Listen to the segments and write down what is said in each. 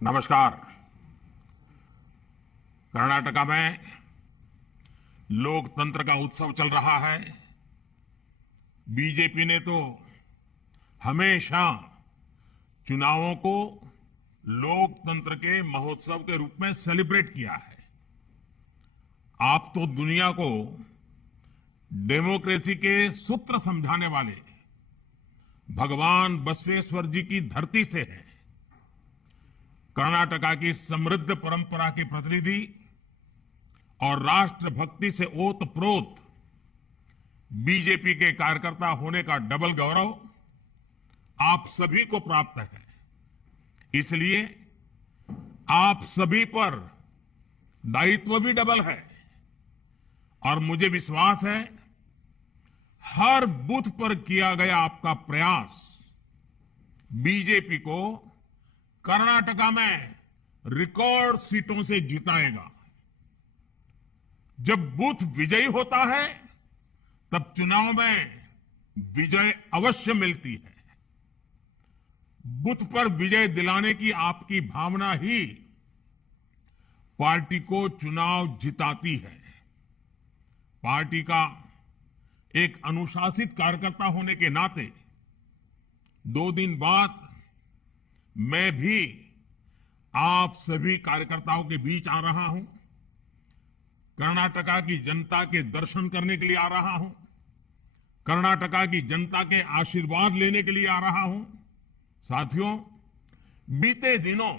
नमस्कार। कर्नाटका में लोकतंत्र का उत्सव चल रहा है। बीजेपी ने तो हमेशा चुनावों को लोकतंत्र के महोत्सव के रूप में सेलिब्रेट किया है। आप तो दुनिया को डेमोक्रेसी के सूत्र समझाने वाले भगवान बसवेश्वर जी की धरती से हैं। कर्नाटका की समृद्ध परंपरा के प्रतिनिधि और राष्ट्रभक्ति से ओतप्रोत बीजेपी के कार्यकर्ता होने का डबल गौरव आप सभी को प्राप्त है। इसलिए आप सभी पर दायित्व भी डबल है और मुझे विश्वास है हर बूथ पर किया गया आपका प्रयास बीजेपी को कर्नाटका में रिकॉर्ड सीटों से जिताएगा। जब बूथ विजयी होता है तब चुनाव में विजय अवश्य मिलती है। बूथ पर विजय दिलाने की आपकी भावना ही पार्टी को चुनाव जिताती है। पार्टी का एक अनुशासित कार्यकर्ता होने के नाते 2 दिन बाद मैं भी आप सभी कार्यकर्ताओं के बीच आ रहा हूं। कर्नाटका की जनता के दर्शन करने के लिए आ रहा हूं। कर्नाटका की जनता के आशीर्वाद लेने के लिए आ रहा हूं। साथियों, बीते दिनों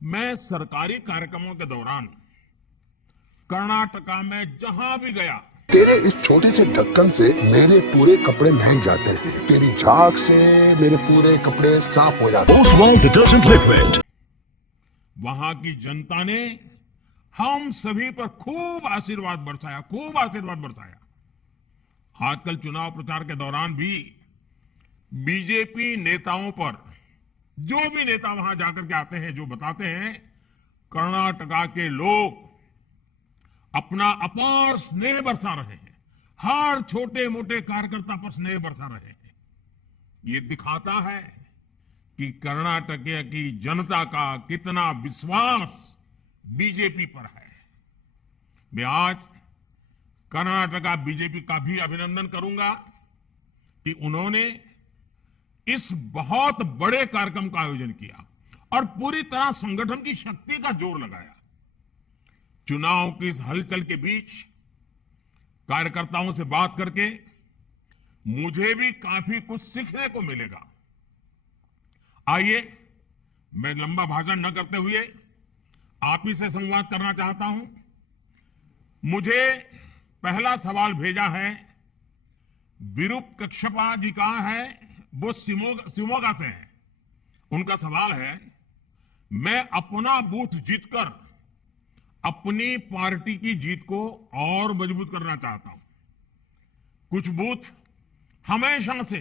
मैं सरकारी कार्यक्रमों के दौरान कर्नाटका में जहां भी गया, तेरे इस छोटे से ढक्कन से मेरे पूरे कपड़े महक जाते हैं। तेरी झाग से मेरे पूरे कपड़े साफ हो जाते हैं। Oswal detergent liquid. वहां की जनता ने हम सभी पर खूब आशीर्वाद बरसाया। आजकल चुनाव प्रचार के दौरान भी बीजेपी नेताओं पर, जो भी नेता वहां जाकर के आते हैं, जो बताते हैं, कर्नाटका के लोग अपना अपार स्नेह बरसा रहे हैं। हर छोटे मोटे कार्यकर्ता पर स्नेह बरसा रहे हैं। ये दिखाता है कि कर्नाटक की जनता का कितना विश्वास बीजेपी पर है। मैं आज कर्नाटका बीजेपी का भी अभिनंदन करूंगा कि उन्होंने इस बहुत बड़े कार्यक्रम का आयोजन किया और पूरी तरह संगठन की शक्ति का जोर लगाया। चुनाव की इस हलचल के बीच कार्यकर्ताओं से बात करके मुझे भी काफी कुछ सीखने को मिलेगा। आइए, मैं लंबा भाषण न करते हुए आप ही से संवाद करना चाहता हूं। मुझे पहला सवाल भेजा है, विरूप कश्यपा जी कहां है, वो शिवमोगा से है। उनका सवाल है, मैं अपना बूथ जीतकर अपनी पार्टी की जीत को और मजबूत करना चाहता हूं। कुछ बूथ हमेशा से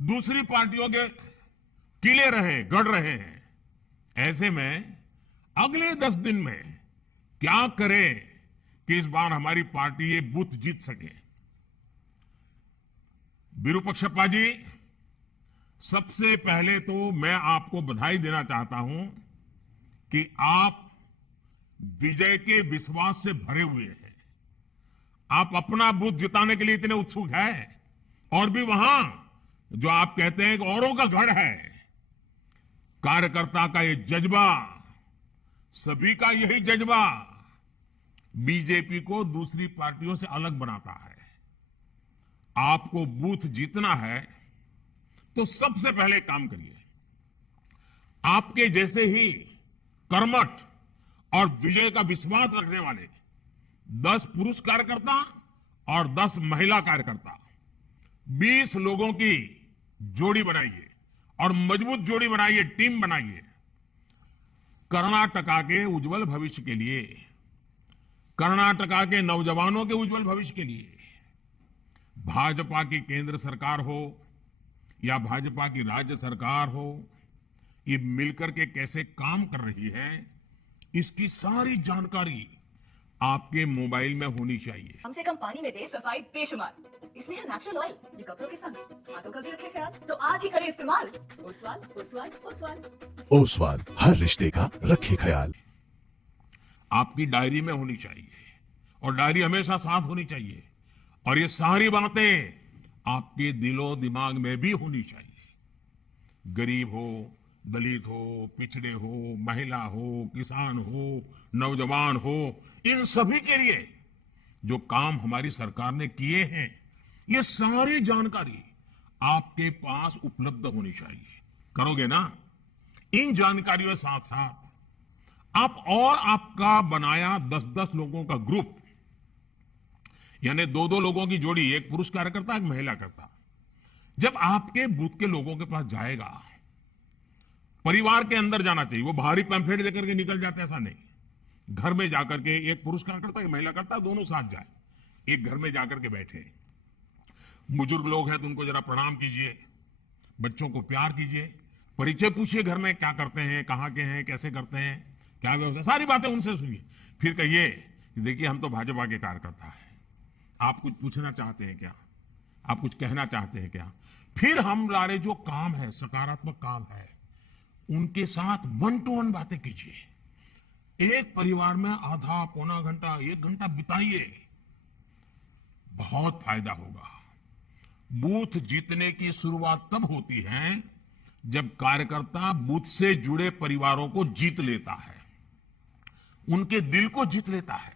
दूसरी पार्टियों के किले रहे, गढ़ रहे हैं। ऐसे में अगले 10 दिन में क्या करें कि इस बार हमारी पार्टी ये बूथ जीत सके। विरूपाक्षप्पा जी, सबसे पहले तो मैं आपको बधाई देना चाहता हूं कि आप विजय के विश्वास से भरे हुए हैं। आप अपना बूथ जिताने के लिए इतने उत्सुक हैं और भी वहां जो आप कहते हैं कि औरों का गढ़ है। कार्यकर्ता का ये जज्बा, सभी का यही जज्बा बीजेपी को दूसरी पार्टियों से अलग बनाता है। आपको बूथ जीतना है तो सबसे पहले काम करिए। आपके जैसे ही कर्मठ और विजय का विश्वास रखने वाले 10 पुरुष कार्यकर्ता और 10 महिला कार्यकर्ता, 20 लोगों की जोड़ी बनाइए और मजबूत जोड़ी बनाइए, टीम बनाइए। कर्नाटका के उज्जवल भविष्य के लिए, कर्नाटका के नौजवानों के उज्जवल भविष्य के लिए, भाजपा की केंद्र सरकार हो या भाजपा की राज्य सरकार हो, ये मिलकर के कैसे काम कर रही है, इसकी सारी जानकारी आपके मोबाइल में होनी चाहिए। कम से कम पानी में दे सफाई बेशुमार। इसमें है नेचुरल ऑयल, ये कपड़ों के संग हाथों का भी रखे ख्याल। तो आज ही करें इस्तेमाल। ओसवाल, ओसवाल, ओसवाल। ओसवाल, हर रिश्ते का रखे ख्याल। आपकी डायरी में होनी चाहिए और डायरी हमेशा साथ होनी चाहिए। और ये सारी बातें आपके दिलो दिमाग में भी होनी चाहिए। गरीब हो, दलित हो, पिछड़े हो, महिला हो, किसान हो, नौजवान हो, इन सभी के लिए जो काम हमारी सरकार ने किए हैं, ये सारी जानकारी आपके पास उपलब्ध होनी चाहिए। करोगे ना? इन जानकारियों के साथ साथ आप और आपका बनाया 10-10 लोगों का ग्रुप, यानी 2-2 लोगों की जोड़ी, एक पुरुष कार्यकर्ता, एक महिला करता, जब आपके बूथ के लोगों के पास जाएगा, परिवार के अंदर जाना चाहिए। वो बाहरी पैम्फलेट लेकर के निकल जाते, ऐसा नहीं। घर में जाकर के एक पुरुष कार्यकर्ता, एक महिला करता, दोनों साथ जाए, एक घर में जाकर के बैठे। बुजुर्ग लोग हैं तो उनको जरा प्रणाम कीजिए, बच्चों को प्यार कीजिए, परिचय पूछिए, घर में क्या करते हैं, कहाँ के हैं, कैसे करते हैं, क्या व्यवस्था, सारी बातें उनसे सुनिए। फिर कहिए कि देखिए हम तो भाजपा के कार्यकर्ता हैं, आप कुछ पूछना चाहते हैं क्या, आप कुछ कहना चाहते हैं क्या। फिर हम लारे जो काम है, सकारात्मक काम है, उनके साथ 1 to 1 बातें कीजिए। एक परिवार में आधा पौना घंटा, 1 घंटा बिताइए, बहुत फायदा होगा। बूथ जीतने की शुरुआत तब होती है जब कार्यकर्ता बूथ से जुड़े परिवारों को जीत लेता है, उनके दिल को जीत लेता है।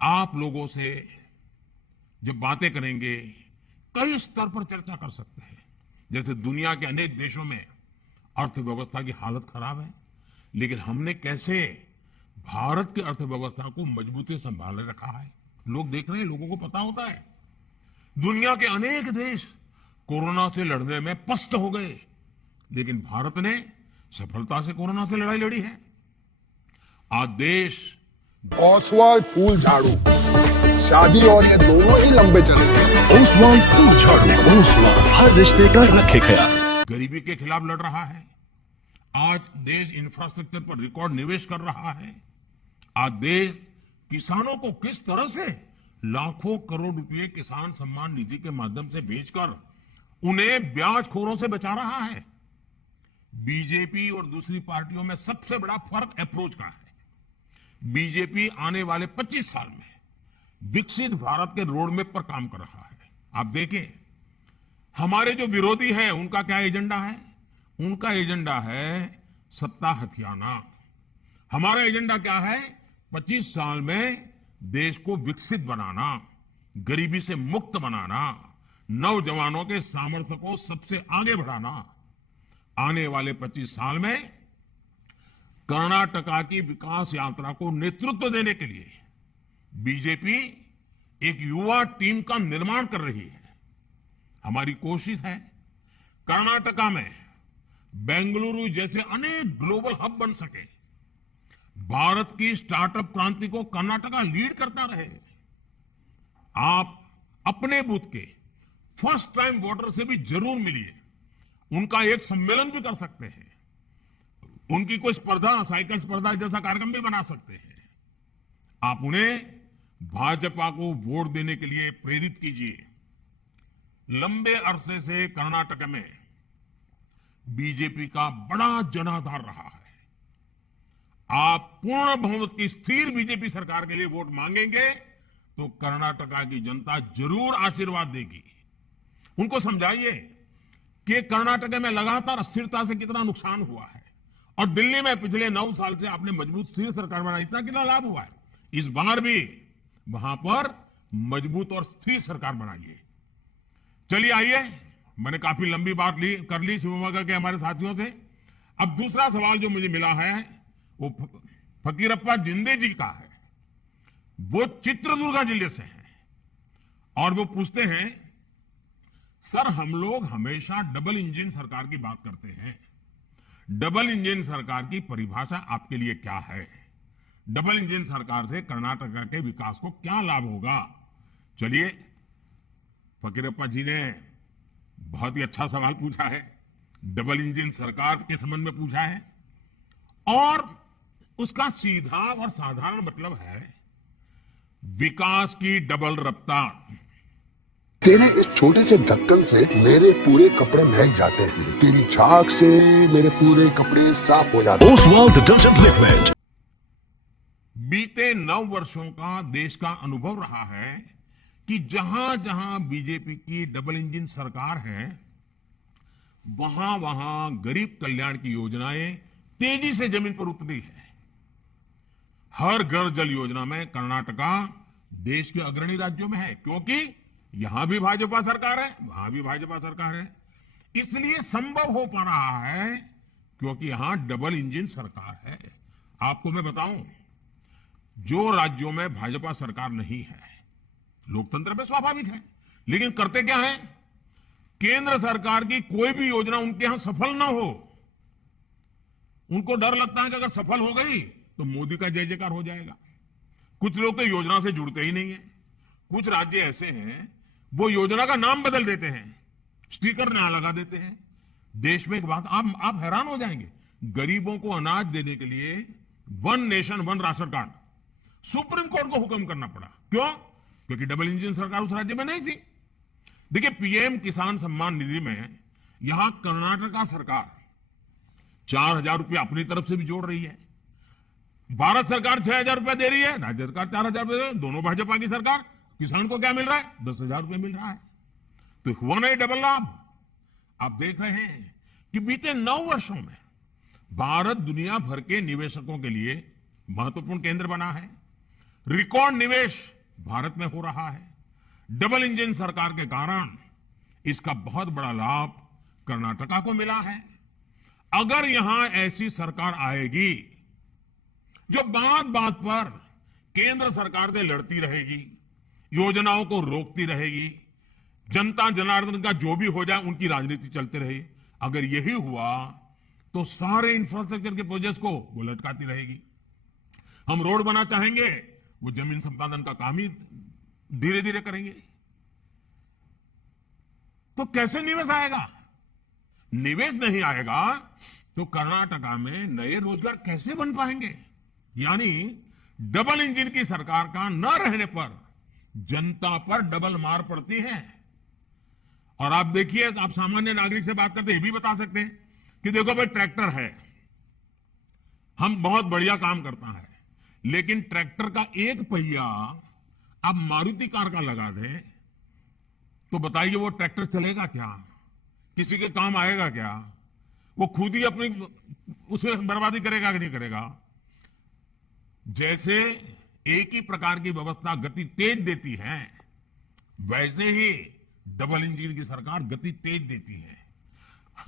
आप लोगों से जब बातें करेंगे, कई स्तर पर चर्चा कर सकते हैं। जैसे दुनिया के अनेक देशों में अर्थव्यवस्था की हालत खराब है, लेकिन हमने कैसे भारत की अर्थव्यवस्था को मजबूती से संभाले रखा है, लोग देख रहे हैं, लोगों को पता होता है। दुनिया के अनेक देश कोरोना से लड़ने में पस्त हो गए, लेकिन भारत ने सफलता से कोरोना से लड़ाई लड़ी है। आज देश ओसवाल फूल झाड़ू, शादी और ये दोनों ही लंबे चलेंगे। ओसवाल फूल झाड़ू, ओसवाल, हर रिश्ते का रखे ख्याल। गरीबी के खिलाफ लड़ रहा है। आज देश इंफ्रास्ट्रक्चर पर रिकॉर्ड निवेश कर रहा है। आज देश किसानों को किस तरह से लाखों करोड़ रुपए किसान सम्मान निधि के माध्यम से भेजकर उन्हें ब्याजखोरों से बचा रहा है। बीजेपी और दूसरी पार्टियों में सबसे बड़ा फर्क अप्रोच का है। बीजेपी आने वाले 25 साल में विकसित भारत के रोडमैप पर काम कर रहा है। आप देखें, हमारे जो विरोधी हैं उनका क्या एजेंडा है? उनका एजेंडा है सत्ता हथियाना। हमारा एजेंडा क्या है? 25 साल में देश को विकसित बनाना, गरीबी से मुक्त बनाना, नौजवानों के सामर्थ्य को सबसे आगे बढ़ाना। आने वाले 25 साल में कर्नाटका की विकास यात्रा को नेतृत्व देने के लिए बीजेपी एक युवा टीम का निर्माण कर रही है। हमारी कोशिश है कर्नाटका में बेंगलुरु जैसे अनेक ग्लोबल हब बन सके। भारत की स्टार्टअप क्रांति को कर्नाटका लीड करता रहे। आप अपने बूथ के फर्स्ट टाइम वोटर से भी जरूर मिलिए, उनका एक सम्मेलन भी कर सकते हैं, उनकी कोई स्पर्धा, साइकिल स्पर्धा जैसा कार्यक्रम भी बना सकते हैं। आप उन्हें भाजपा को वोट देने के लिए प्रेरित कीजिए। लंबे अरसे से कर्नाटक में बीजेपी का बड़ा जनाधार रहा है। आप पूर्ण बहुमत की स्थिर बीजेपी सरकार के लिए वोट मांगेंगे तो कर्नाटका की जनता जरूर आशीर्वाद देगी। उनको समझाइए कि कर्नाटक में लगातार अस्थिरता से कितना नुकसान हुआ है और दिल्ली में पिछले 9 साल से आपने मजबूत स्थिर सरकार बनाई, इतना कितना लाभ हुआ है। इस बार भी वहां पर मजबूत और स्थिर सरकार बनाइए। चलिए आइए, मैंने काफी लंबी बात कर ली शिवमोगा के हमारे साथियों से। अब दूसरा सवाल जो मुझे मिला है वो फकीरप्पा जिंदे जी का है। वो चित्रदुर्गा जिले से हैं और वो पूछते हैं, सर हम लोग हमेशा डबल इंजन सरकार की बात करते हैं। डबल इंजन सरकार की परिभाषा आपके लिए क्या है? डबल इंजन सरकार से कर्नाटका के विकास को क्या लाभ होगा? चलिए, फकीरप्पा जी ने बहुत ही अच्छा सवाल पूछा है। डबल इंजन सरकार के संबंध में पूछा है और उसका सीधा और साधारण मतलब है विकास की डबल रफ्तार। तेरे इस छोटे से ढक्कन से मेरे पूरे कपड़े महक जाते हैं। तेरी झाग से मेरे पूरे कपड़े साफ हो जाते हैं। Oswal detergent liquid. बीते 9 वर्षों का देश का अनुभव रहा है कि जहां जहां बीजेपी की डबल इंजन सरकार है, वहां वहां गरीब कल्याण की योजनाएं तेजी से जमीन पर उतरी है। हर घर जल योजना में कर्नाटका देश के अग्रणी राज्यों में है, क्योंकि यहां भी भाजपा सरकार है, वहां भी भाजपा सरकार है। इसलिए संभव हो पा रहा है क्योंकि यहां डबल इंजन सरकार है। आपको मैं बताऊं, जो राज्यों में भाजपा सरकार नहीं है, लोकतंत्र में स्वाभाविक है, लेकिन करते क्या है, केंद्र सरकार की कोई भी योजना उनके यहां सफल ना हो, उनको डर लगता है कि अगर सफल हो गई तो मोदी का जय जयकार हो जाएगा। कुछ लोग तो योजना से जुड़ते ही नहीं है। कुछ राज्य ऐसे हैं वो योजना का नाम बदल देते हैं, स्टिकर नया लगा देते हैं। देश में एक बात आप हैरान हो जाएंगे, गरीबों को अनाज देने के लिए 1 nation 1 ration card supreme court को हुक्म करना पड़ा। क्यों? क्योंकि डबल इंजन सरकार उस राज्य में नहीं थी। देखिए, पीएम किसान सम्मान निधि में यहां कर्नाटका सरकार 4,000 रुपया अपनी तरफ से भी जोड़ रही है। भारत सरकार 6,000 रुपया दे रही है, राज्य सरकार 4,000 रुपया, दोनों भाजपा की सरकार। किसान को क्या मिल रहा है? 10,000 रुपया मिल रहा है। तो हुआ नहीं डबल लाभ। आप देख रहे हैं कि बीते 9 वर्षों में भारत दुनिया भर के निवेशकों के लिए महत्वपूर्ण केंद्र बना है। रिकॉर्ड निवेश भारत में हो रहा है। डबल इंजन सरकार के कारण इसका बहुत बड़ा लाभ कर्नाटका को मिला है। अगर यहां ऐसी सरकार आएगी जो बात बात पर केंद्र सरकार से लड़ती रहेगी, योजनाओं को रोकती रहेगी, जनता जनार्दन का जो भी हो जाए उनकी राजनीति चलती रही, अगर यही हुआ तो सारे इंफ्रास्ट्रक्चर के प्रोजेक्ट को वो लटकाती रहेगी। हम रोड बना चाहेंगे, वो जमीन संपादन का काम ही धीरे धीरे करेंगे। तो कैसे निवेश आएगा? निवेश नहीं आएगा तो कर्नाटका में नए रोजगार कैसे बन पाएंगे? यानी डबल इंजन की सरकार का न रहने पर जनता पर डबल मार पड़ती है। और आप देखिए, आप सामान्य नागरिक से बात करते ये भी बता सकते हैं कि देखो भाई, ट्रैक्टर है, हम बहुत बढ़िया काम करता है, लेकिन ट्रैक्टर का एक पहिया आप मारुति कार का लगा दें तो बताइए वो ट्रैक्टर चलेगा क्या? किसी के काम आएगा क्या? वो खुद ही अपनी उसमें बर्बादी करेगा कि नहीं करेगा? जैसे एक ही प्रकार की व्यवस्था गति तेज देती है, वैसे ही डबल इंजन की सरकार गति तेज देती है।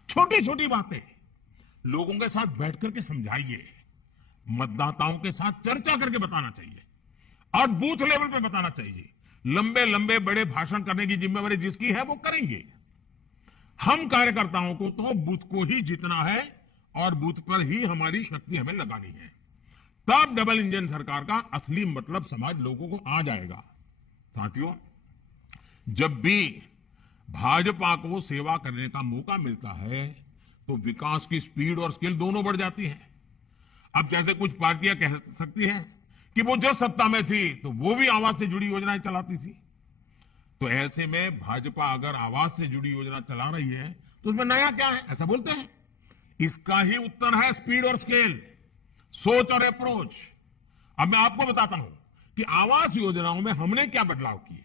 छोटी छोटी बातें लोगों के साथ बैठ करके समझाइए, मतदाताओं के साथ चर्चा करके बताना चाहिए और बूथ लेवल पे बताना चाहिए। लंबे लंबे बड़े भाषण करने की जिम्मेवारी जिसकी है वो करेंगे। हम कार्यकर्ताओं को तो बूथ को ही जीतना है और बूथ पर ही हमारी शक्ति हमें लगानी है। तब डबल इंजन सरकार का असली मतलब समाज लोगों को आ जाएगा। साथियों, जब भी भाजपा को सेवा करने का मौका मिलता है तो विकास की स्पीड और स्केल दोनों बढ़ जाती है। अब जैसे कुछ पार्टियां कह सकती हैं कि वो जो सत्ता में थी तो वो भी आवास से जुड़ी योजनाएं चलाती थी, तो ऐसे में भाजपा अगर आवास से जुड़ी योजना चला रही है तो उसमें नया क्या है, ऐसा बोलते हैं। इसका ही उत्तर है स्पीड और स्केल, सोच और अप्रोच। अब मैं आपको बताता हूं कि आवास योजनाओं में हमने क्या बदलाव किए।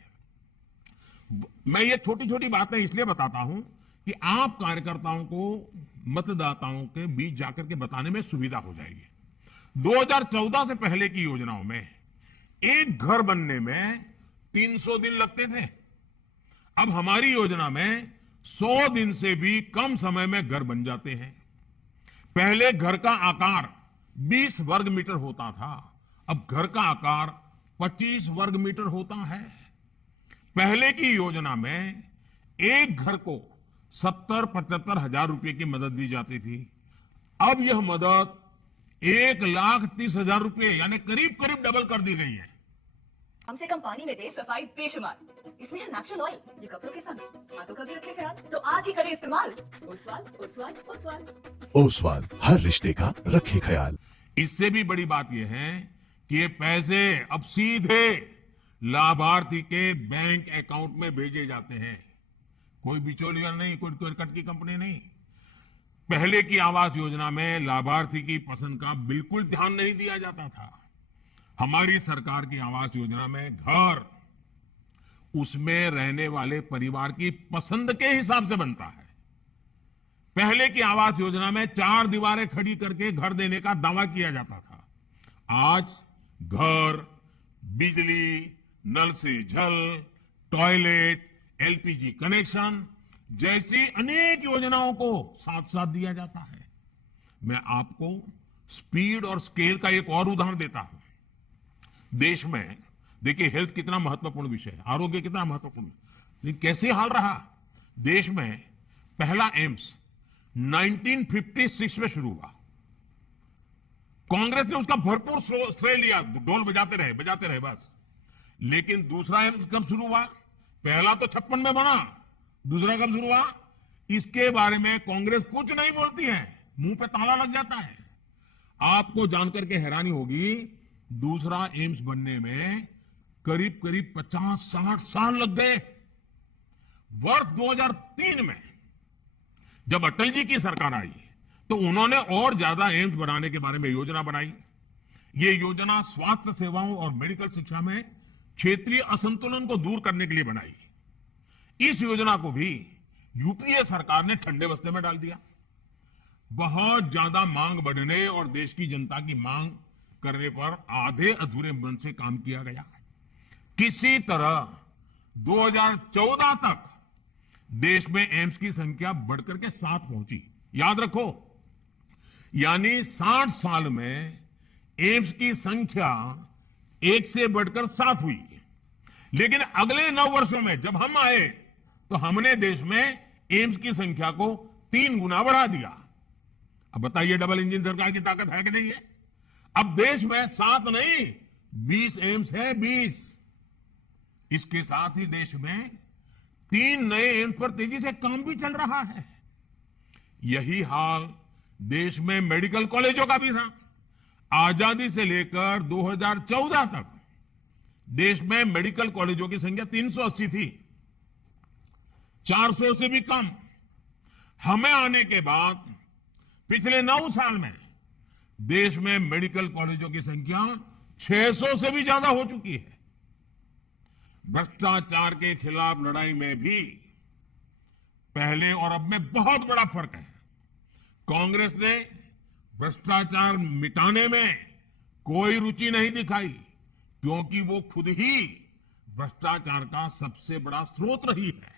मैं ये छोटी छोटी बातें इसलिए बताता हूं कि आप कार्यकर्ताओं को मतदाताओं के बीच जाकर के बताने में सुविधा हो जाएगी। 2014 से पहले की योजनाओं में एक घर बनने में 300 दिन लगते थे। अब हमारी योजना में 100 दिन से भी कम समय में घर बन जाते हैं। पहले घर का आकार 20 वर्ग मीटर होता था, अब घर का आकार 25 वर्ग मीटर होता है। पहले की योजना में एक घर को 70-75 हजार रुपए की मदद दी जाती थी, अब यह मदद 1,30,000 रुपए यानी करीब करीब डबल कर दी गई है। कम से कम पानी में दे सफाई बेशुमार, इसमें है नेचुरल ऑयल, ये कपड़ों के संग हाथों का भी रखे ख्याल, तो आज ही करें इस्तेमाल। ओसवाल ओसवाल ओसवाल ओसवाल, हर रिश्ते का रखे ख्याल। इससे भी बड़ी बात यह है कि ये पैसे अब सीधे लाभार्थी के बैंक अकाउंट में भेजे जाते हैं। कोई बिचौलिया नहीं, कोई कट की कंपनी नहीं। पहले की आवास योजना में लाभार्थी की पसंद का बिल्कुल ध्यान नहीं दिया जाता था। हमारी सरकार की आवास योजना में घर उसमें रहने वाले परिवार की पसंद के हिसाब से बनता है। पहले की आवास योजना में 4 दीवारें खड़ी करके घर देने का दावा किया जाता था। आज घर, बिजली, नल से जल, टॉयलेट, एलपीजी कनेक्शन जैसी अनेक योजनाओं को साथ साथ दिया जाता है। मैं आपको स्पीड और स्केल का एक और उदाहरण देता हूं। देश में देखिए हेल्थ कितना महत्वपूर्ण विषय है, आरोग्य कितना महत्वपूर्ण, लेकिन कैसे हाल रहा। देश में पहला एम्स 1956 में शुरू हुआ। कांग्रेस ने उसका भरपूर श्रेय लिया, ढोल बजाते रहे बस। लेकिन दूसरा एम्स कब शुरू हुआ? पहला तो 56 में बना, दूसरा कब शुरू हुआ इसके बारे में कांग्रेस कुछ नहीं बोलती है, मुंह पे ताला लग जाता है। आपको जानकर के हैरानी होगी, दूसरा एम्स बनने में करीब करीब 50-60 साल लग गए। वर्ष 2003 में जब अटल जी की सरकार आई तो उन्होंने और ज्यादा एम्स बनाने के बारे में योजना बनाई। ये योजना स्वास्थ्य सेवाओं और मेडिकल शिक्षा में क्षेत्रीय असंतुलन को दूर करने के लिए बनाई। इस योजना को भी यूपीए सरकार ने ठंडे बस्ते में डाल दिया। बहुत ज्यादा मांग बढ़ने और देश की जनता की मांग करने पर आधे अधूरे मन से काम किया गया। किसी तरह 2014 तक देश में एम्स की संख्या बढ़कर के 7 पहुंची। याद रखो, यानी 60 साल में एम्स की संख्या 1 से बढ़कर 7 हुई। लेकिन अगले 9 वर्षों में जब हम आए तो हमने देश में एम्स की संख्या को 3 गुना बढ़ा दिया। अब बताइए डबल इंजन सरकार की ताकत है कि नहीं है? अब देश में 7 नहीं 20 एम्स है, 20। इसके साथ ही देश में 3 नए एम्स पर तेजी से काम भी चल रहा है। यही हाल देश में मेडिकल कॉलेजों का भी था। आजादी से लेकर 2014 तक देश में मेडिकल कॉलेजों की संख्या 380 थी, 400 से भी कम। हमें आने के बाद पिछले 9 साल में देश में मेडिकल कॉलेजों की संख्या 600 से भी ज्यादा हो चुकी है। भ्रष्टाचार के खिलाफ लड़ाई में भी पहले और अब में बहुत बड़ा फर्क है। कांग्रेस ने भ्रष्टाचार मिटाने में कोई रुचि नहीं दिखाई, क्योंकि वो खुद ही भ्रष्टाचार का सबसे बड़ा स्रोत रही है।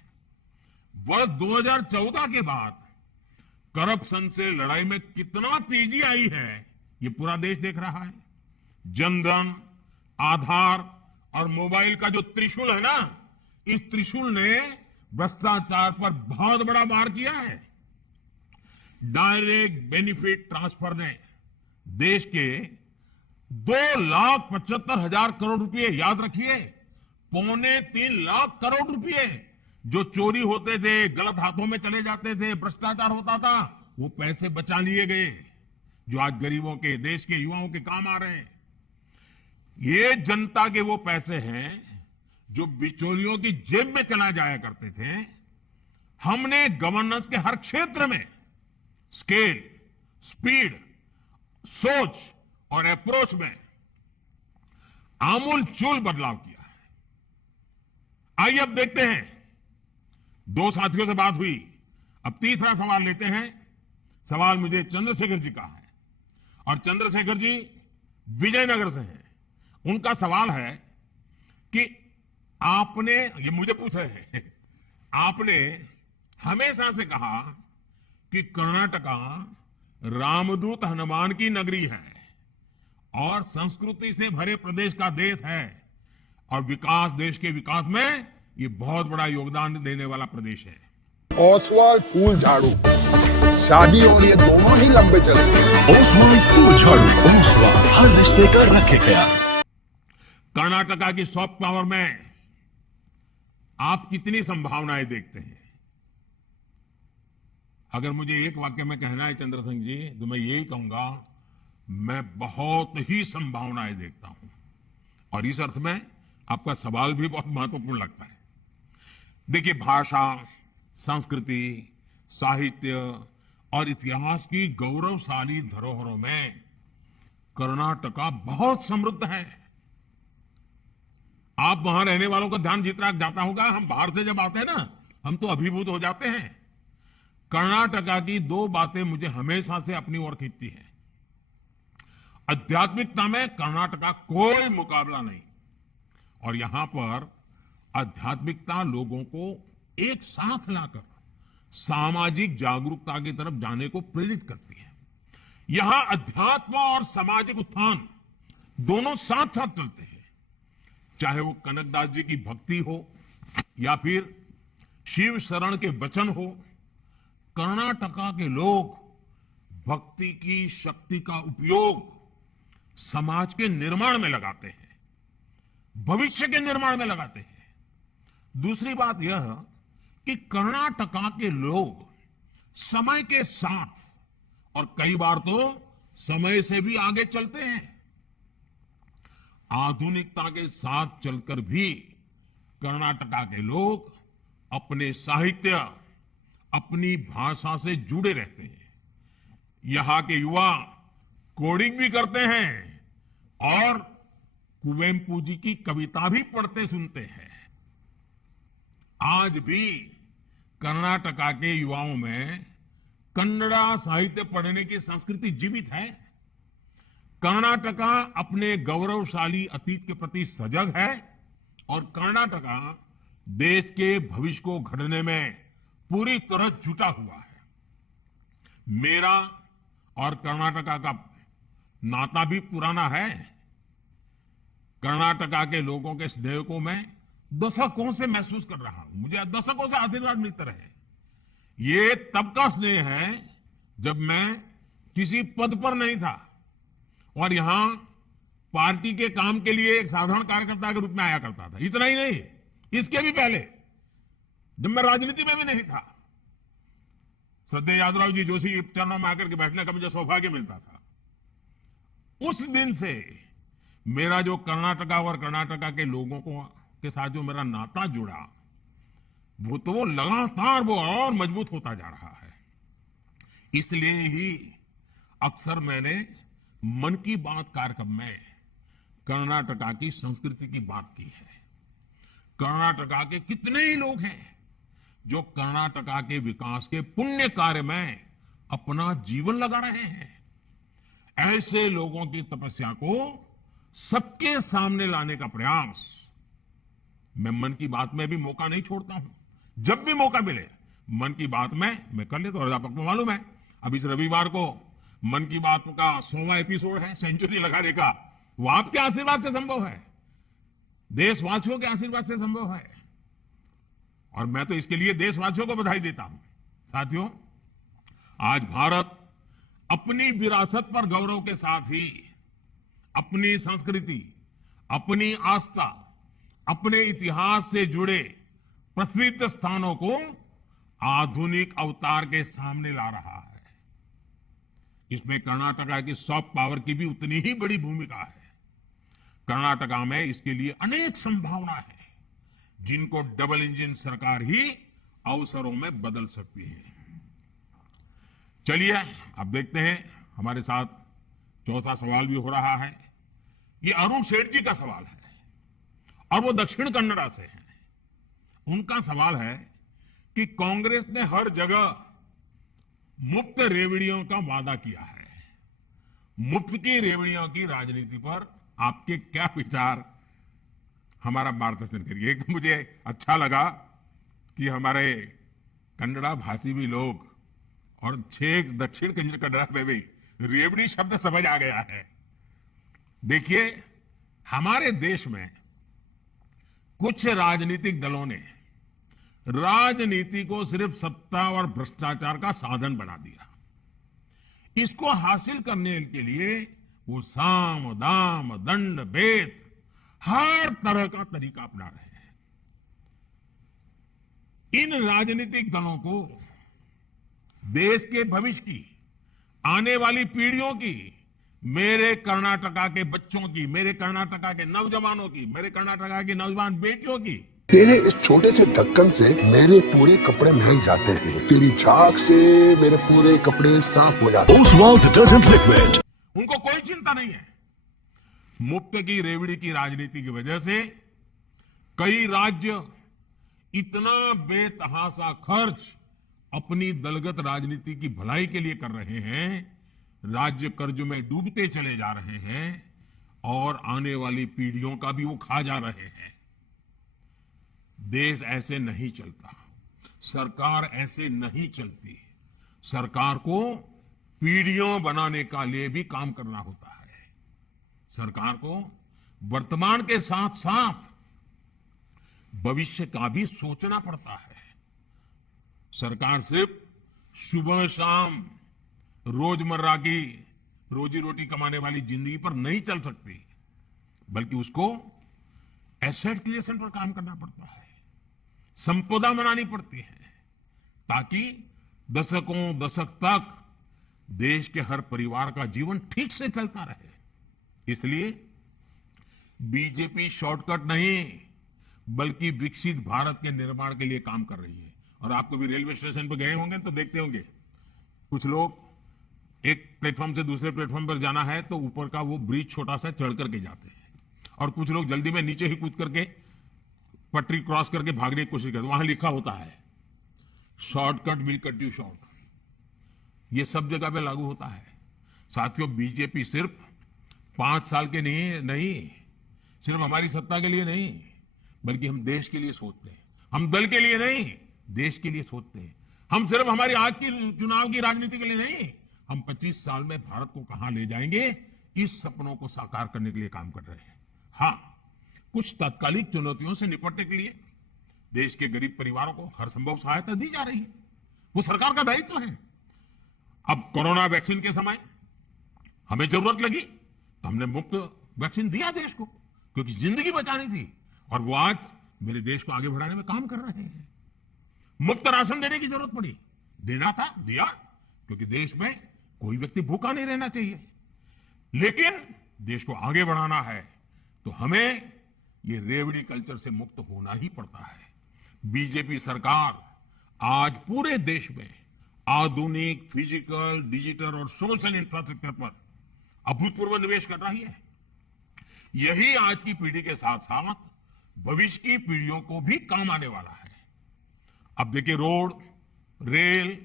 वर्ष 2014 के बाद करप्शन से लड़ाई में कितना तेजी आई है, ये पूरा देश देख रहा है। जनधन, आधार और मोबाइल का जो त्रिशूल है ना, इस त्रिशूल ने भ्रष्टाचार पर बहुत बड़ा वार किया है। डायरेक्ट बेनिफिट ट्रांसफर ने देश के 2,75,000 करोड़ रुपए, याद रखिए 2.25 लाख करोड़ रुपए जो चोरी होते थे, गलत हाथों में चले जाते थे, भ्रष्टाचार होता था, वो पैसे बचा लिए गए जो आज गरीबों के, देश के युवाओं के काम आ रहे हैं। ये जनता के वो पैसे हैं जो बिचौलियों की जेब में चला जाया करते थे। हमने गवर्नेंस के हर क्षेत्र में स्केल, स्पीड, सोच और अप्रोच में आमूलचूल बदलाव किया है। आइए अब देखते हैं, 2 साथियों से बात हुई, अब तीसरा सवाल लेते हैं। सवाल मुझे चंद्रशेखर जी का है और चंद्रशेखर जी विजयनगर से हैं। उनका सवाल है कि आपने, ये मुझे पूछ रहे हैं, आपने हमेशा से कहा कि कर्नाटका रामदूत हनुमान की नगरी है और संस्कृति से भरे प्रदेश का देश है और विकास, देश के विकास में ये बहुत बड़ा योगदान देने वाला प्रदेश है। ओसवाल फूल झाड़ू, शादी और ये दोनों ही लंबे चलेंगे। ओसवाल फूल झाड़ू, ओसवाल हर रिश्ते का रखे ख्याल। कर्नाटका की सॉफ्ट पावर में आप कितनी संभावनाएं देखते हैं? अगर मुझे एक वाक्य में कहना है चंद्रशेखर जी, तो मैं यही कहूंगा, मैं बहुत ही संभावनाएं देखता हूं। और इस अर्थ में आपका सवाल भी बहुत महत्वपूर्ण लगता है। देखिए, भाषा, संस्कृति, साहित्य और इतिहास की गौरवशाली धरोहरों में कर्नाटका बहुत समृद्ध है। आप वहां रहने वालों का ध्यान जितना जाता होगा, हम बाहर से जब आते हैं ना, हम तो अभिभूत हो जाते हैं। कर्नाटका की दो बातें मुझे हमेशा से अपनी ओर खींचती हैं। आध्यात्मिकता में कर्नाटका कोई मुकाबला नहीं, और यहां पर आध्यात्मिकता लोगों को एक साथ लाकर सामाजिक जागरूकता की तरफ जाने को प्रेरित करती है। यहां अध्यात्म और सामाजिक उत्थान दोनों साथ साथ चलते हैं। चाहे वो कनकदास जी की भक्ति हो या फिर शिव शरण के वचन हो, कर्नाटका के लोग भक्ति की शक्ति का उपयोग समाज के निर्माण में लगाते हैं, भविष्य के निर्माण में लगाते हैं। दूसरी बात यह कि कर्नाटका के लोग समय के साथ और कई बार तो समय से भी आगे चलते हैं। आधुनिकता के साथ चलकर भी कर्नाटका के लोग अपने साहित्य, अपनी भाषा से जुड़े रहते हैं। यहां के युवा कोडिंग भी करते हैं और कुवेम्पू जी की कविता भी पढ़ते सुनते हैं। आज भी कर्नाटका के युवाओं में कन्नड़ा साहित्य पढ़ने की संस्कृति जीवित है। कर्नाटका अपने गौरवशाली अतीत के प्रति सजग है और कर्नाटका देश के भविष्य को गढ़ने में पूरी तरह जुटा हुआ है। मेरा और कर्नाटका का नाता भी पुराना है। कर्नाटका के लोगों के स्नेह को मैं दशकों से महसूस कर रहा हूं। मुझे दशकों से आशीर्वाद मिलते रहे। ये तब का स्नेह है जब मैं किसी पद पर नहीं था और यहां पार्टी के काम के लिए एक साधारण कार्यकर्ता के रूप में आया करता था। इतना ही नहीं, इसके भी पहले जब मैं राजनीति में भी नहीं था, श्रद्धेय यादवराव जी जोशी के चरणों में आकर के बैठने का मुझे सौभाग्य मिलता था। उस दिन से मेरा जो कर्नाटका और कर्नाटका के लोगों को के साथ जो मेरा नाता जुड़ा, वो लगातार वो और मजबूत होता जा रहा है। इसलिए ही अक्सर मैंने मन की बात कार्यक्रम में कर्नाटका की संस्कृति की बात की है। कर्नाटका के कितने ही लोग हैं जो कर्नाटका के विकास के पुण्य कार्य में अपना जीवन लगा रहे हैं। ऐसे लोगों की तपस्या को सबके सामने लाने का प्रयास मैं मन की बात में भी मौका नहीं छोड़ता हूं। जब भी मौका मिले मन की बात में मैं कर लेता हूं। और आपको मालूम है, अब इस रविवार को मन की बात का 100वां एपिसोड है, सेंचुरी लगाने का। वो आपके आशीर्वाद से संभव है, देशवासियों के आशीर्वाद से संभव है, और मैं तो इसके लिए देशवासियों को बधाई देता हूं। साथियों, आज भारत अपनी विरासत पर गौरव के साथ ही अपनी संस्कृति, अपनी आस्था, अपने इतिहास से जुड़े प्रसिद्ध स्थानों को आधुनिक अवतार के सामने ला रहा है। इसमें कर्नाटका की सॉफ्ट पावर की भी उतनी ही बड़ी भूमिका है। कर्नाटका में इसके लिए अनेक संभावना है, जिनको डबल इंजन सरकार ही अवसरों में बदल सकती है। चलिए अब देखते हैं, हमारे साथ चौथा सवाल भी हो रहा है। ये अरुण सेठ जी का सवाल है और वो दक्षिण कन्नड़ा से हैं। उनका सवाल है कि कांग्रेस ने हर जगह मुफ्त रेवड़ियों का वादा किया है। मुफ्त की रेवड़ियों की राजनीति पर आपके क्या विचार, हमारा मार्गदर्शन करिए। एक तो मुझे अच्छा लगा कि हमारे कन्नड़ा भाषी भी लोग और छेक दक्षिण कन्नड़ा में भी रेवड़ी शब्द समझ आ गया है। देखिए, हमारे देश में कुछ राजनीतिक दलों ने राजनीति को सिर्फ सत्ता और भ्रष्टाचार का साधन बना दिया। इसको हासिल करने के लिए वो साम दाम दंड भेद हर तरह का तरीका अपना रहे हैं। इन राजनीतिक दलों को देश के भविष्य की, आने वाली पीढ़ियों की मेरे कर्नाटका के बच्चों की, मेरे कर्नाटका के नौजवानों की, मेरे कर्नाटका की नौजवान बेटियों की। तेरे इस छोटे से ढक्कन से मेरे पूरे कपड़े महक जाते हैं। तेरी झाग से मेरे पूरे कपड़े साफ हो जाते हैं। Oswal detergent liquid. उनको कोई चिंता नहीं है। मुफ्त की रेवड़ी की राजनीति की वजह से कई राज्य इतना बेतहाशा खर्च अपनी दलगत राजनीति की भलाई के लिए कर रहे हैं, राज्य कर्ज में डूबते चले जा रहे हैं और आने वाली पीढ़ियों का भी वो खा जा रहे हैं। देश ऐसे नहीं चलता, सरकार ऐसे नहीं चलती। सरकार को पीढ़ियों बनाने का लिए भी काम करना होता है। सरकार को वर्तमान के साथ साथ भविष्य का भी सोचना पड़ता है। सरकार सिर्फ सुबह शाम रोजमर्रा की रोजी रोटी कमाने वाली जिंदगी पर नहीं चल सकती, बल्कि उसको एसेट क्रिएशन पर काम करना पड़ता है, संपदा बनानी पड़ती है, ताकि दशकों दशक तक देश के हर परिवार का जीवन ठीक से चलता रहे। इसलिए बीजेपी शॉर्टकट नहीं, बल्कि विकसित भारत के निर्माण के लिए काम कर रही है। और आप कभी रेलवे स्टेशन पर गए होंगे तो देखते होंगे, कुछ लोग एक प्लेटफॉर्म से दूसरे प्लेटफॉर्म पर जाना है तो ऊपर का वो ब्रिज छोटा सा चढ़ करके जाते हैं, और कुछ लोग जल्दी में नीचे ही कूद करके पटरी क्रॉस करके भागने की कोशिश करते हैं। वहां लिखा होता है shortcut will cut you short. ये सब जगह पे लागू होता है। साथियों, बीजेपी सिर्फ 5 साल के नहीं सिर्फ हमारी सत्ता के लिए नहीं, बल्कि हम देश के लिए सोचते हैं। हम दल के लिए नहीं, देश के लिए सोचते हैं। हम सिर्फ हमारी आज की चुनाव की राजनीति के लिए नहीं, हम 25 साल में भारत को कहां ले जाएंगे, इस सपनों को साकार करने के लिए काम कर रहे हैं। हाँ, कुछ तात्कालिक चुनौतियों से निपटने के लिए देश के गरीब परिवारों को हर संभव सहायता दी जा रही है, वो सरकार का दायित्व है। अब कोरोना वैक्सीन के समय हमें जरूरत लगी तो हमने मुफ्त वैक्सीन दिया देश को, क्योंकि जिंदगी बचानी थी, और वो आज मेरे देश को आगे बढ़ाने में काम कर रहे हैं। मुफ्त राशन देने की जरूरत पड़ी, देना था, दिया, क्योंकि देश में कोई व्यक्ति भूखा नहीं रहना चाहिए। लेकिन देश को आगे बढ़ाना है तो हमें ये रेवड़ी कल्चर से मुक्त होना ही पड़ता है। बीजेपी सरकार आज पूरे देश में आधुनिक फिजिकल, डिजिटल और सोशल इंफ्रास्ट्रक्चर पर अभूतपूर्व निवेश कर रही है। यही आज की पीढ़ी के साथ साथ भविष्य की पीढ़ियों को भी काम आने वाला है। अब देखिए, road, rail,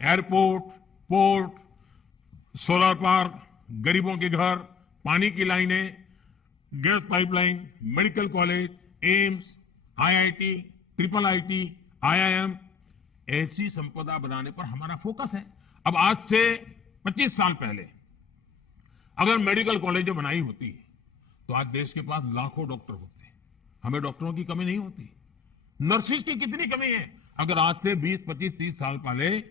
airport, port, solar park, गरीबों के घर, पानी की लाइनें, gas pipeline, medical college, AIIMS, IIT, triple IT, IIM, ऐसी संपदा बनाने पर हमारा फोकस है। अब आज से 25 साल पहले अगर मेडिकल कॉलेज बनाई होती तो आज देश के पास लाखों डॉक्टर होते। हमें डॉक्टरों की कमी नहीं होती। नर्सिस की कितनी कमी है? अगर आज से 20, 25, 30 साल पहले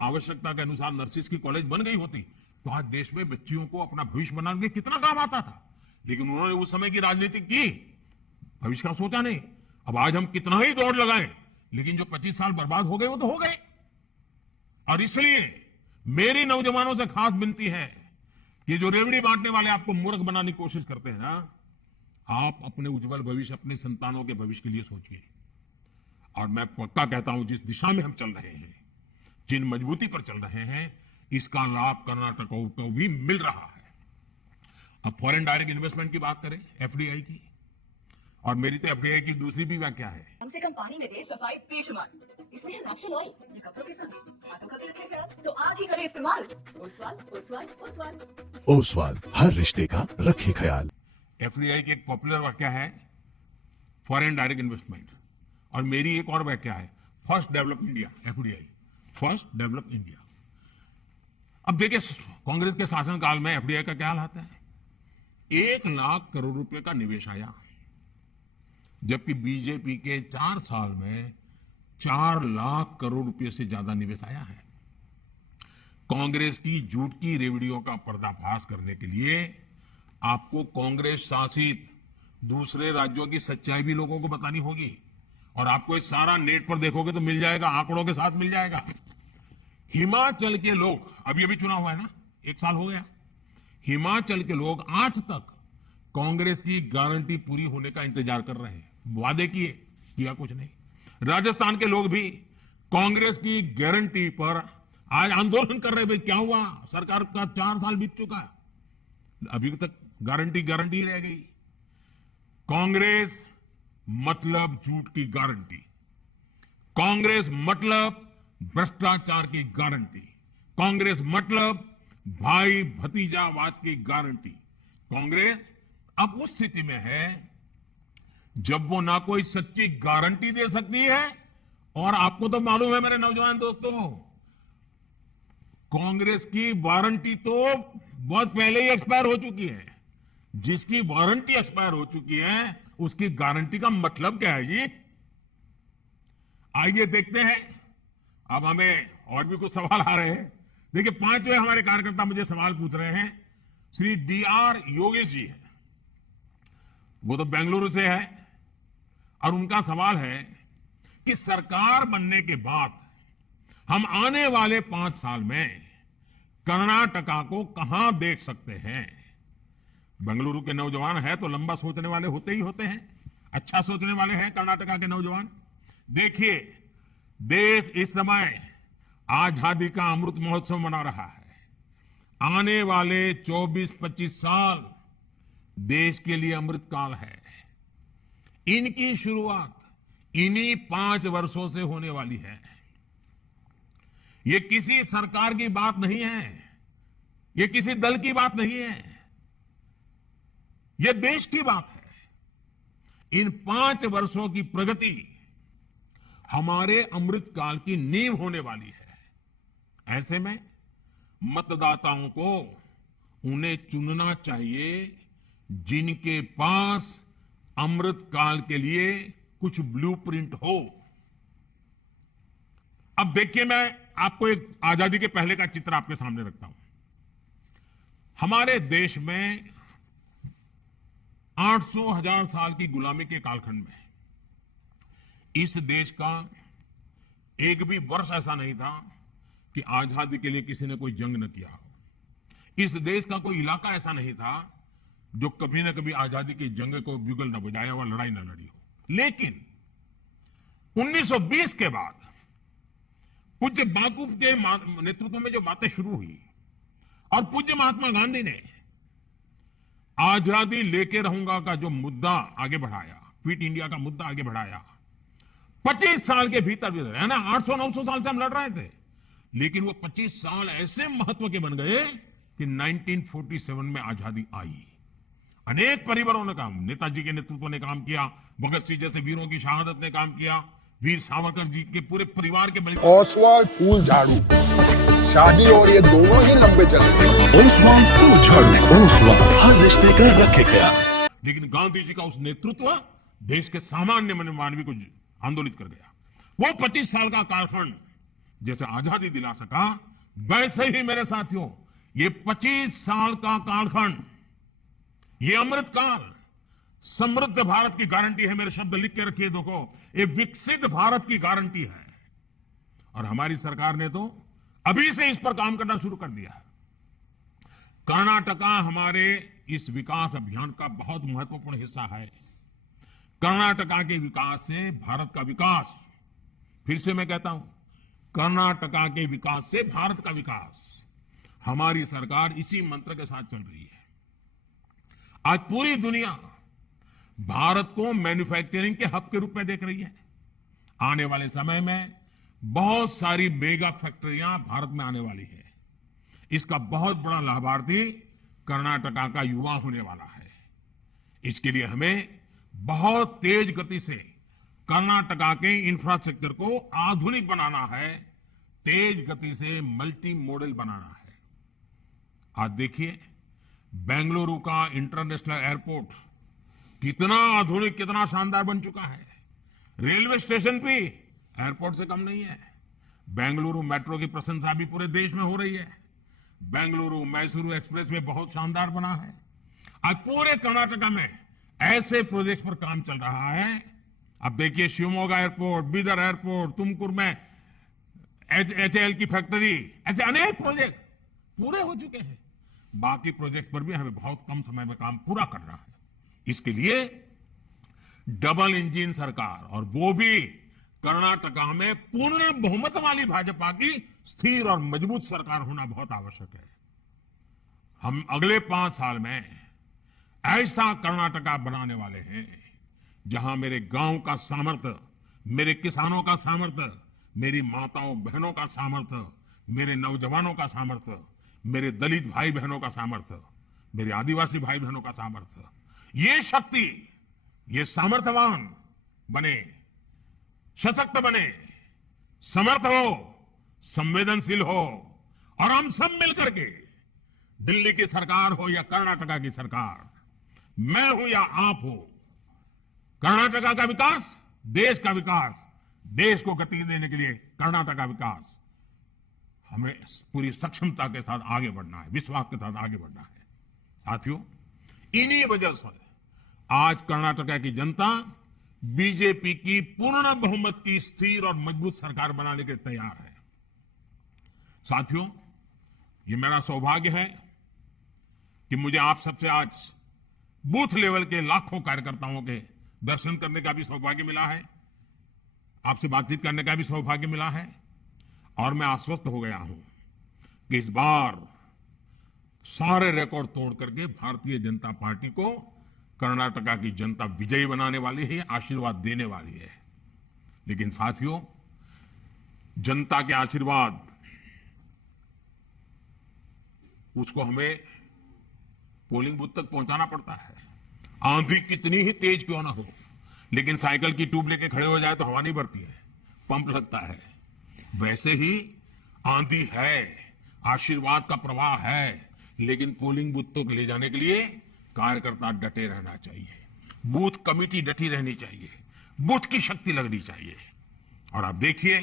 आवश्यकता के अनुसार नर्सिस की कॉलेज बन गई होती तो आज देश में बच्चियों को अपना भविष्य बनाने के लिए कितना काम आता था। लेकिन उन्होंने उस समय की राजनीति की, भविष्य का सोचा नहीं। अब आज हम कितना ही दौड़ लगाएं, लेकिन जो 25 साल बर्बाद हो गए वो तो हो गए। और इसलिए मेरी नौजवानों से खास विनती है कि जो रेवड़ी बांटने वाले आपको मूर्ख बनाने की कोशिश करते हैं ना, आप अपने उज्जवल भविष्य, अपने संतानों के भविष्य के लिए सोचिए। और मैं पक्का कहता हूं, जिस दिशा में हम चल रहे हैं, जिन मजबूती पर चल रहे हैं, इसका लाभ कर्नाटक को भी मिल रहा है। अब फॉरेन डायरेक्ट इन्वेस्टमेंट की बात करें, एफडीआई की, और मेरी तो एफडीआई की दूसरी भी व्याख्या है। कम से कम पानी में दे सफाई बेशुमार। इसमें है नेचुरल ऑयल, ये कपड़ों के साथ हाथों का भी रखे ख्याल, तो आज ही करें इस्तेमाल। ओसवाल, ओसवाल, ओसवाल। ओसवाल, हर रिश्ते का रखे ख्याल। एफडीआई की एक पॉपुलर व्याख्या है फॉरेन डायरेक्ट इन्वेस्टमेंट, और मेरी एक और व्याख्या है first develop India. FDI, first develop India. अब देखिए, कांग्रेस के शासनकाल में एफडीआई का क्या हाल आता है? 1 लाख करोड़ रुपए का निवेश आया, जबकि बीजेपी के 4 साल में 4 लाख करोड़ रुपए से ज्यादा निवेश आया है। कांग्रेस की झूठ की रेवड़ियों का पर्दाफाश करने के लिए आपको कांग्रेस शासित दूसरे राज्यों की सच्चाई भी लोगों को बतानी होगी, और आपको ये सारा नेट पर देखोगे तो मिल जाएगा, आंकड़ों के साथ मिल जाएगा। हिमाचल के लोग, अभी अभी चुनाव हुआ है ना, 1 साल हो गया, हिमाचल के लोग आज तक कांग्रेस की गारंटी पूरी होने का इंतजार कर रहे हैं। वादे किया कुछ नहीं। राजस्थान के लोग भी कांग्रेस की गारंटी पर आज आंदोलन कर रहे हैं। भाई क्या हुआ, सरकार का 4 साल बीत चुका, अभी तक गारंटी ही रह गई। कांग्रेस मतलब झूठ की गारंटी, कांग्रेस मतलब भ्रष्टाचार की गारंटी, कांग्रेस मतलब भाई भतीजावाद की गारंटी। कांग्रेस अब उस स्थिति में है जब वो ना कोई सच्ची गारंटी दे सकती है, और आपको तो मालूम है मेरे नौजवान दोस्तों, कांग्रेस की वारंटी तो बहुत पहले ही एक्सपायर हो चुकी है। जिसकी वारंटी एक्सपायर हो चुकी है उसकी गारंटी का मतलब क्या है जी? आइए देखते हैं। अब हमें और भी कुछ सवाल आ रहे हैं। देखिए, 5वें हमारे कार्यकर्ता मुझे सवाल पूछ रहे हैं। श्री DR योगेश जी है, वो तो बेंगलुरु से है, और उनका सवाल है कि सरकार बनने के बाद हम आने वाले 5 साल में कर्नाटका को कहां देख सकते हैं? बेंगलुरु के नौजवान है तो लंबा सोचने वाले होते ही होते हैं, अच्छा सोचने वाले हैं कर्नाटका के नौजवान। देखिए, देश इस समय आजादी का अमृत महोत्सव मना रहा है। आने वाले 24-25 साल देश के लिए अमृत काल है। इनकी शुरुआत इन्हीं 5 वर्षों से होने वाली है। ये किसी सरकार की बात नहीं है, ये किसी दल की बात नहीं है, ये देश की बात है। इन 5 वर्षों की प्रगति हमारे अमृत काल की नींव होने वाली है। ऐसे में मतदाताओं को उन्हें चुनना चाहिए जिनके पास अमृत काल के लिए कुछ ब्लूप्रिंट हो। अब देखिए, मैं आपको एक आजादी के पहले का चित्र आपके सामने रखता हूं। हमारे देश में 800,000 साल की गुलामी के कालखंड में इस देश का एक भी वर्ष ऐसा नहीं था कि आजादी के लिए किसी ने कोई जंग न किया हो। इस देश का कोई इलाका ऐसा नहीं था जो कभी न कभी आजादी की जंग को बिगुल न बजाया और लड़ाई न लड़ी हो। लेकिन 1920 के बाद पूज्य बापू के नेतृत्व में जो बातें शुरू हुई और पूज्य महात्मा गांधी ने आजादी लेके रहूंगा का जो मुद्दा आगे बढ़ाया, फिट इंडिया का मुद्दा आगे बढ़ाया, 25 साल के भीतर है ना, 800-900 साल से हम लड़ रहे थे, लेकिन वो 25 साल ऐसे महत्व के बन गए कि 1947 में आजादी आई। अनेक परिवारों ने काम, नेताजी के नेतृत्व ने काम किया, भगत सिंह जैसे वीरों की शहादत ने काम किया, वीर सावरकर जी के पूरे परिवार के ओसवाल्ड फूल झाड़ू, शादी और ये दोनों ही लंबे चले थे। ओसवाल्ड फूल झाड़ू, ओसवाल्ड हर रिश्ते का रखे ख्याल। लेकिन गांधी जी का उस नेतृत्व देश के सामान्य मानवी को आंदोलित कर गया। वो 25 साल का कालखंड जैसे आजादी दिला सका, वैसे ही मेरे साथियों ये 25 साल का कालखंड, ये अमृत काल समृद्ध भारत की गारंटी है। मेरे शब्द लिख के रखिए, देखो, ये विकसित भारत की गारंटी है। और हमारी सरकार ने तो अभी से इस पर काम करना शुरू कर दिया है। कर्नाटका हमारे इस विकास अभियान का बहुत महत्वपूर्ण हिस्सा है। कर्नाटका के विकास से भारत का विकास, फिर से मैं कहता हूं, कर्नाटका के विकास से भारत का विकास, हमारी सरकार इसी मंत्र के साथ चल रही है। आज पूरी दुनिया भारत को मैन्युफैक्चरिंग के हब के रूप में देख रही है। आने वाले समय में बहुत सारी मेगा फैक्ट्रियां भारत में आने वाली है। इसका बहुत बड़ा लाभार्थी कर्नाटका का युवा होने वाला है। इसके लिए हमें बहुत तेज गति से कर्नाटका के इंफ्रास्ट्रक्चर को आधुनिक बनाना है, तेज गति से मल्टी मॉडल बनाना है। आज देखिए, बेंगलुरु का इंटरनेशनल एयरपोर्ट कितना आधुनिक, कितना शानदार बन चुका है। रेलवे स्टेशन भी एयरपोर्ट से कम नहीं है। बेंगलुरु मेट्रो की प्रशंसा भी पूरे देश में हो रही है। बेंगलुरु मैसूरू एक्सप्रेसवे बहुत शानदार बना है। आज पूरे कर्नाटका में ऐसे प्रोजेक्ट पर काम चल रहा है। अब देखिए, शिवमोगा एयरपोर्ट, बीदर एयरपोर्ट, तुमकुर में HAL की फैक्ट्री, ऐसे अनेक प्रोजेक्ट पूरे हो चुके हैं। बाकी प्रोजेक्ट पर भी हमें बहुत कम समय में काम पूरा करना है। इसके लिए डबल इंजन सरकार, और वो भी कर्नाटका में पूर्ण बहुमत वाली भाजपा की स्थिर और मजबूत सरकार होना बहुत आवश्यक है। हम अगले 5 साल में ऐसा कर्नाटका बनाने वाले हैं जहां मेरे गांव का सामर्थ्य, मेरे किसानों का सामर्थ्य, मेरी माताओं बहनों का सामर्थ्य, मेरे नौजवानों का सामर्थ्य, मेरे दलित भाई बहनों का सामर्थ्य, मेरे आदिवासी भाई बहनों का सामर्थ्य, ये शक्ति, ये सामर्थ्यवान बने, सशक्त बने, समर्थ हो, संवेदनशील हो, और हम सब मिलकर के दिल्ली की सरकार हो या कर्नाटका की सरकार, मैं हूं या आप हो, कर्नाटका का विकास, देश का विकास, देश को गति देने के लिए कर्नाटका का विकास, हमें पूरी सक्षमता के साथ आगे बढ़ना है, विश्वास के साथ आगे बढ़ना है। साथियों, इन्हीं वजह से आज कर्नाटका की जनता बीजेपी की पूर्ण बहुमत की स्थिर और मजबूत सरकार बनाने के लिए तैयार है। साथियों, ये मेरा सौभाग्य है कि मुझे आप सबसे आज बूथ लेवल के लाखों कार्यकर्ताओं के दर्शन करने का भी सौभाग्य मिला है, आपसे बातचीत करने का भी सौभाग्य मिला है, और मैं आश्वस्त हो गया हूं कि इस बार सारे रिकॉर्ड तोड़ करके भारतीय जनता पार्टी को कर्नाटका की जनता विजयी बनाने वाली है, आशीर्वाद देने वाली है। लेकिन साथियों, जनता के आशीर्वाद उसको हमें पोलिंग बूथ तक पहुंचाना पड़ता है। आंधी कितनी ही तेज क्यों ना हो, लेकिन साइकिल की ट्यूब लेके खड़े हो जाए तो हवा नहीं भरती है, पंप लगता है। वैसे ही आंधी है, आशीर्वाद का प्रवाह है, लेकिन पोलिंग बूथ तक ले जाने के लिए कार्यकर्ता डटे रहना चाहिए, बूथ कमेटी डटी रहनी चाहिए, बूथ की शक्ति लगनी चाहिए। और आप देखिए,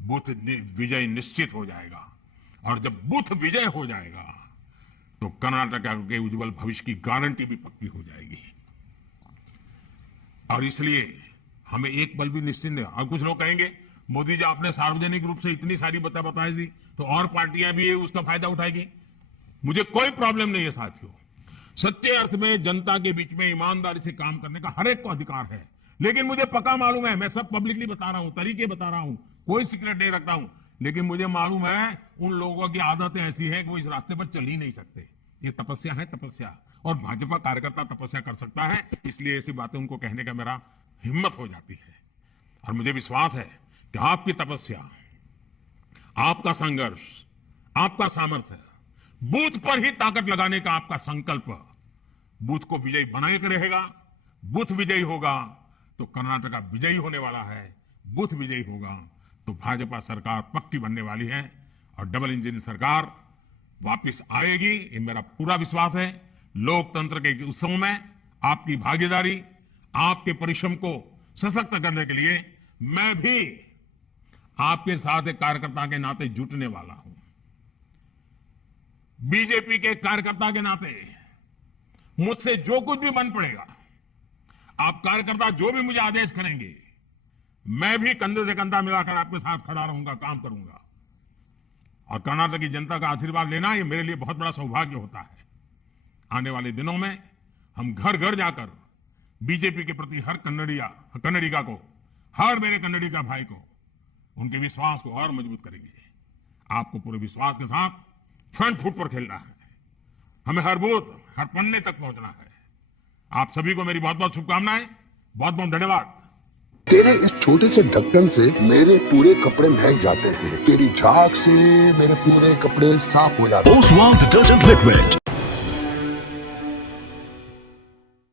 बूथ विजय निश्चित हो जाएगा, और जब बूथ विजय हो जाएगा तो कर्नाटका के उज्जवल भविष्य की गारंटी भी पक्की हो जाएगी। और इसलिए हमें एक पल भी निश्चिंत नहीं। और कुछ लोग कहेंगे, मोदी जी आपने सार्वजनिक रूप से इतनी सारी बताई दी तो और पार्टियां भी उसका फायदा उठाएगी। मुझे कोई प्रॉब्लम नहीं है साथियों, सच्चे अर्थ में जनता के बीच में ईमानदारी से काम करने का हर एक को अधिकार है। लेकिन मुझे पक्का मालूम है, मैं सब पब्लिकली बता रहा हूं, तरीके बता रहा हूं, कोई सीक्रेट नहीं रखता हूं, लेकिन मुझे मालूम है उन लोगों की आदतें ऐसी है कि वो इस रास्ते पर चल ही नहीं सकते। ये तपस्या है, तपस्या, और भाजपा कार्यकर्ता तपस्या कर सकता है, इसलिए ऐसी बातें उनको कहने का मेरा हिम्मत हो जाती है। और मुझे विश्वास है कि आपकी तपस्या, आपका संघर्ष, आपका सामर्थ्य, बूथ पर ही ताकत लगाने का आपका संकल्प बूथ को विजयी बनाए के रहेगा। बूथ विजयी होगा तो कर्नाटका विजयी होने वाला है, बूथ विजयी होगा तो भाजपा सरकार पक्की बनने वाली है, और डबल इंजन सरकार वापस आएगी, ये मेरा पूरा विश्वास है। लोकतंत्र के उत्सव में आपकी भागीदारी, आपके परिश्रम को सशक्त करने के लिए मैं भी आपके साथ एक कार्यकर्ता के नाते जुटने वाला हूं। बीजेपी के कार्यकर्ता के नाते मुझसे जो कुछ भी बन पड़ेगा, आप कार्यकर्ता जो भी मुझे आदेश करेंगे, मैं भी कंधे से कंधा मिलाकर आपके साथ खड़ा रहूंगा, काम करूंगा। और कर्नाटक की जनता का आशीर्वाद लेना ये मेरे लिए बहुत बड़ा सौभाग्य होता है। आने वाले दिनों में हम घर घर जाकर बीजेपी के प्रति हर कन्नडिगा को, हर मेरे कन्नडिगा भाई को, उनके विश्वास को और मजबूत करेंगे। आपको पूरे विश्वास के साथ फ्रंट फुट पर खेलना है, हमें हर बूथ, हर पन्ने तक पहुंचना है। आप सभी को मेरी बहुत बहुत शुभकामनाएं, बहुत बहुत धन्यवाद। तेरे इस छोटे से ढक्कन से मेरे पूरे कपड़े महक जाते हैं, तेरी झाग से मेरे पूरे कपड़े साफ हो जाते हैं। Oswald Detergent Liquid